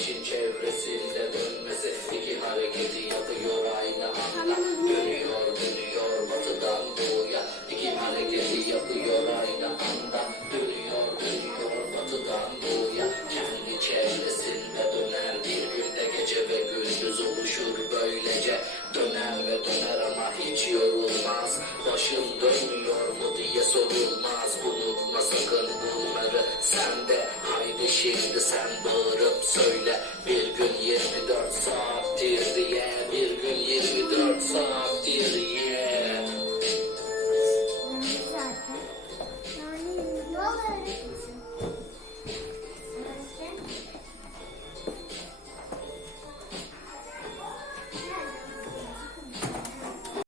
güneşin çevresinde dönmesi iki hareketi yapıyor aynı anda. Dönüyor dönüyor batıdan doğuya iki hareketi yapıyor aynı anda. Dönüyor dönüyor batıdan doğuya kendi çevresinde döner bir günde gece ve gündüz oluşur böylece. Döner ve döner ama hiç yorulmaz. Başın dönmüyor mu diye sorulmaz. Unutma sakın bunları sen de haydi şimdi sen bağırıp Söyle bir gün 24 saattir